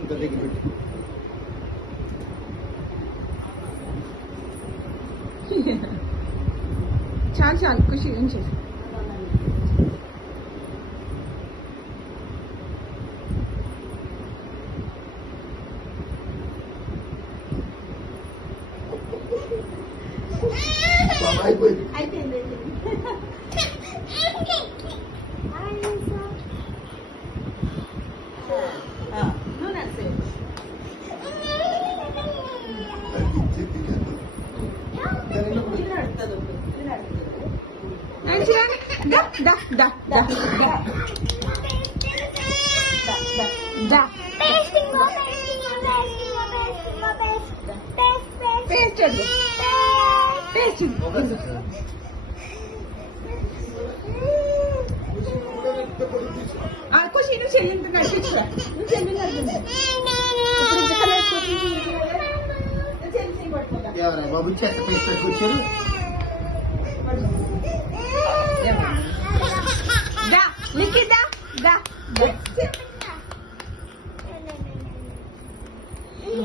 ఇంకా దగ్గర పెట్టి చాలు చాలు ఖుషి ఉంచే. అయిపోయింది. అయిపోయింది. నువ్వు నడిచే. ఖుషి నువ్వు చెల్లింత నడిపించురా. నువ్వు చెల్లి నడిపించు. ఇప్పుడు ఎవరా బాబు చెత్త పేసి పెట్టుకొచ్చారు.